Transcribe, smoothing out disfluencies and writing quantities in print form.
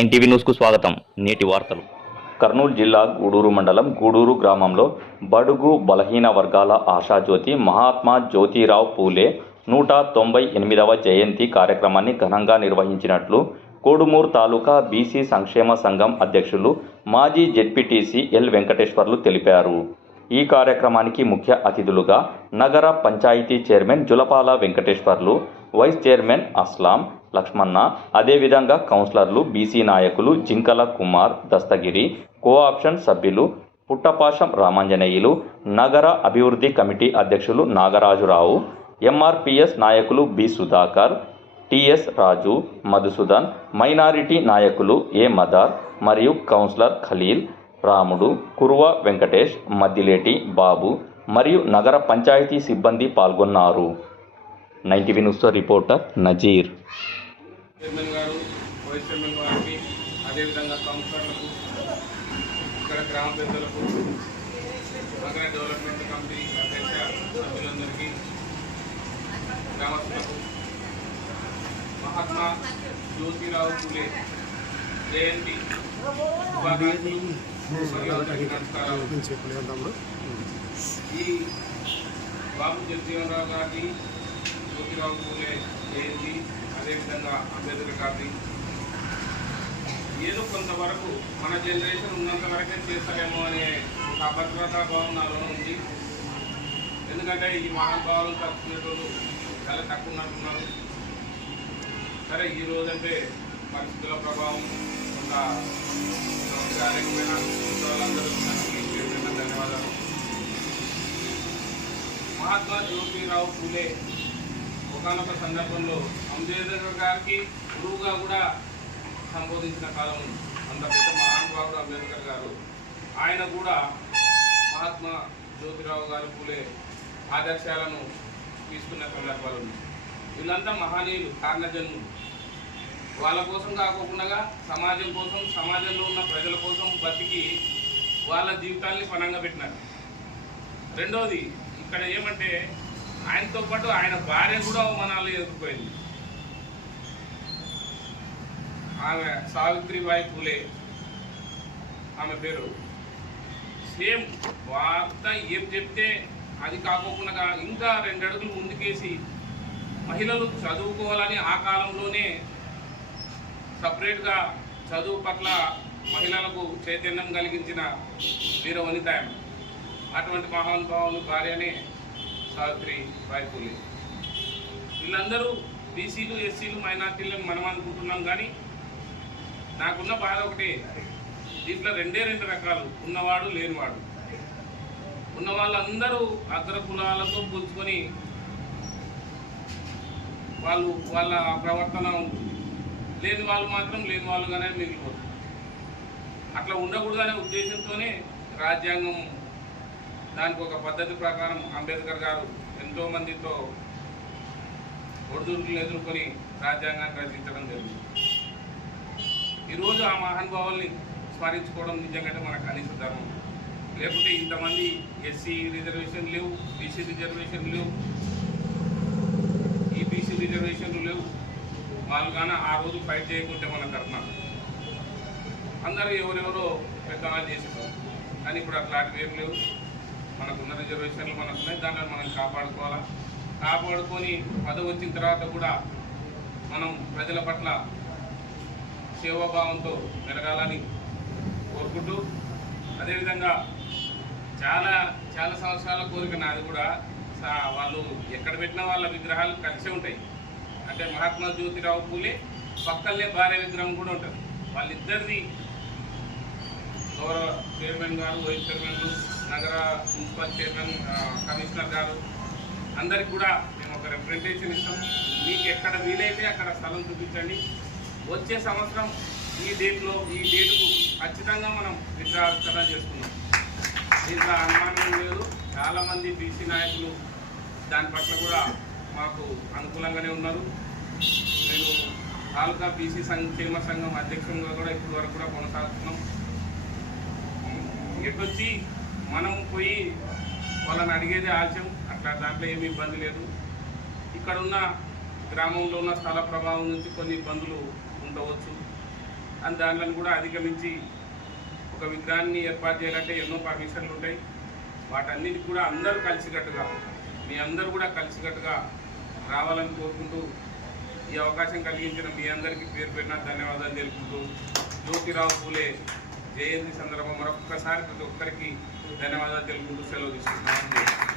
9 TV న్యూస్కు స్వాగతం. నేటి వార్తలు. కర్నూలు జిల్లా గూడూరు మండలం గూడూరు గ్రామంలో బడుగు బలహీన వర్గాల ఆశాజ్యోతి మహాత్మా జ్యోతిరావు పూలే 198వ జయంతి కార్యక్రమాన్ని ఘనంగా నిర్వహించినట్లు కోడుమూరు తాలూకా బీసీ సంక్షేమ సంఘం అధ్యక్షులు మాజీ జెడ్పీటీసీ ఎల్ వెంకటేశ్వర్లు తెలిపారు. ఈ కార్యక్రమానికి ముఖ్య అతిథులుగా నగర panchayat chairman Julapala Venkateswarlu, vice chairman Aslam Lakshmana, అదేవిధంగా కౌన్సిలర్లు, బీసీ నాయకులు జింకల కుమార్ దస్తగిరి, కోఆప్షన్ సభ్యులు పుట్టపాశం రామాంజనేయులు, నగర అభివృద్ధి కమిటీ అధ్యక్షులు నాగరాజురావు, ఎంఆర్పిఎస్ నాయకులు బి సుధాకర్, టిఎస్ రాజు, మధుసూదన్, మైనారిటీ నాయకులు ఏ మదార్ మరియు కౌన్సిలర్ ఖలీల్, రాముడు, కురువ వెంకటేష్, మద్దిలేటి బాబు మరియు నగర పంచాయతీ సిబ్బంది పాల్గొన్నారు. 9 TV news reporter Nazir. Chairman గారు, వైస్ చైర్మన్ గారికి, అదేవిధంగా కౌన్సిలర్లకు, ఇక్కడ గ్రామ పెద్దలకు, నగర డెవలప్మెంట్ కమిటీ అధ్యక్ష సభ్యులందరికీ, గ్రామస్తులకు మహాత్మా జ్యోతిరావు పూలే జయంతి నమస్కారాలు. ఈ బాబు జగజీవనరావు గారి జ్యోతిరావు పూలే జయంతి, అదేవిధంగా అంబేద్కర్ గారిని ఏదో కొంతవరకు మన జనరేషన్ ఉన్నంత వరకే చేస్తారేమో అనే ఒక అభద్రతా భావం నాలో ఉంది. ఎందుకంటే ఈ మహానుభావాలను తప్పుకునేటోళ్ళు చాలా తక్కువ ఉన్నట్టున్నారు. సరే, ఈ రోజంటే పరిస్థితుల ప్రభావం కొంత వాళ్ళందరూ ధన్యవాదాలు. మహాత్మా జ్యోతిరావు పూలే ఒకనొక సందర్భంలో అంబేద్కర్ గారికి గురువుగా కూడా సంబోధించిన కాలం ఉంది. అంత పెద్ద మహానుభావుడు అంబేద్కర్ గారు. ఆయన కూడా మహాత్మా జ్యోతిరావు గారు పూలే ఆదర్శాలను తీసుకున్న సందర్భాలు ఉన్నాయి. వీళ్ళంతా మహనీయులు, కారణజన్ములు. వాళ్ళ కోసం కాకుండా సమాజం కోసం, సమాజంలో ఉన్న ప్రజల కోసం బతికి వాళ్ళ జీవితాల్ని పణంగా పెట్టినారు. రెండోది, ఇక్కడ ఏమంటే ఆయనతో పాటు ఆయన భార్య కూడా అవమానాలు ఎదుర్కొంది. ఆమె సావిత్రిబాయి పూలే, ఆమె పేరు. సేమ్ వార్త ఏం చెప్తే అది కాకోకుండా ఇంకా 2 అడుగులు ముందుకేసి మహిళలు చదువుకోవాలని ఆ కాలంలోనే సపరేట్గా చదువు పట్ల మహిళలకు చైతన్యం కలిగించిన వీర వనిత. అటువంటి మహానుభావుని భార్యనే సావిత్రిబాయి పూలే. వీళ్ళందరూ బీసీలు, ఎస్సీలు, మైనార్టీలను మనం అనుకుంటున్నాం. కానీ నాకున్న బాధ ఒకటే, దీంట్లో 2 రకాలు, ఉన్నవాడు లేనివాడు. ఉన్న వాళ్ళందరూ అగ్ర కులాలతో పోల్చుకొని వాళ్ళ ప్రవర్తన ఉంటుంది. లేని వాళ్ళు మాత్రం లేని వాళ్ళుగానే మిగిలిపోతుంది. అట్లా ఉండకూడదనే ఉద్దేశంతోనే రాజ్యాంగం దానికి ఒక పద్ధతి ప్రకారం అంబేద్కర్ గారు ఎంతోమందితో ఒడిదుడుకులు ఎదుర్కొని రాజ్యాంగాన్ని రచించడం జరిగింది. ఈరోజు ఆ మహానుభావుల్ని స్మరించుకోవడం నిజంగా మన కనీస ధర్మం. లేకపోతే ఇంతమంది ఎస్సీ రిజర్వేషన్ లేవు, బీసీ రిజర్వేషన్లు లేవు, ఈబీసీ రిజర్వేషన్లు లేవు. వాళ్ళు కానీ ఆ రోజు ఫైట్ చేయకుంటే మన కర్మ. అందరూ ఎవరెవరో పెద్దవాళ్ళు చేసేవారు. కానీ ఇప్పుడు అట్లాంటివి ఏం లేవు. మనకున్న రిజర్వేషన్లు మనకున్నాయి, దాంట్లో మనం కాపాడుకోవాలా. కాపాడుకొని పదవి వచ్చిన తర్వాత కూడా మనం ప్రజల పట్ల సేవాభావంతో పెరగాలని కోరుకుంటూ, అదేవిధంగా చాలా చాలా సంవత్సరాల కోరిక నాది కూడా. వాళ్ళు ఎక్కడ పెట్టినా వాళ్ళ విగ్రహాలు కలిసే ఉంటాయి. అంటే మహాత్మా జ్యోతిరావు పూలే పక్కనే భార్య విగ్రహం కూడా ఉంటుంది. వాళ్ళిద్దరిది గౌరవ చైర్మన్ గారు, వైస్ చైర్మన్లు, నగర మున్సిపల్ చైర్మన్, కమిషనర్ గారు అందరికి కూడా మేము ఒక రిప్రజెంటేషన్ ఇస్తాం. మీకు ఎక్కడ వీలైతే అక్కడ స్థలం చూపించండి. వచ్చే సంవత్సరం ఈ డేటుకు ఖచ్చితంగా మనం విగ్రహావిష్కరణ చేసుకున్నాం. దీంట్లో అనుమానం లేదు. చాలామంది బీసీ నాయకులు దాని పట్ల కూడా మాకు అనుకూలంగానే ఉన్నారు. నేను తాలూకా బీసీ సంక్షేమ సంఘం అధ్యక్షునిగా కూడా ఇప్పటి వరకు కూడా కొనసాగుతున్నాం. ఎటొచ్చి మనం పోయి వాళ్ళని అడిగేది ఆలస్యం. అట్లా దాంట్లో ఏమీ ఇబ్బంది లేదు. ఇక్కడున్న గ్రామంలో ఉన్న స్థల ప్రభావం నుంచి కొన్ని ఇబ్బందులు ఉండవచ్చు. అని దానిని కూడా అధిగమించి ఒక విగ్రహాన్ని ఏర్పాటు చేయాలంటే ఎన్నో పర్మిషన్లు ఉంటాయి. వాటన్నిటికి కూడా అందరూ కలిసికట్టుగా మీ అందరూ కూడా కలిసికట్టుగా రావాలని కోరుకుంటూ ఈ అవకాశం కలిగించిన మీ అందరికీ పేరు పెట్టిన ధన్యవాదాలు తెలుపుకుంటూ జ్యోతిరావు పూలే జయంతి సందర్భంగా మరొకసారి ప్రతి ఒక్కరికి ధన్యవాదాలు తెలుపుకుంటూ సెలవు తీసుకుంటున్నాను.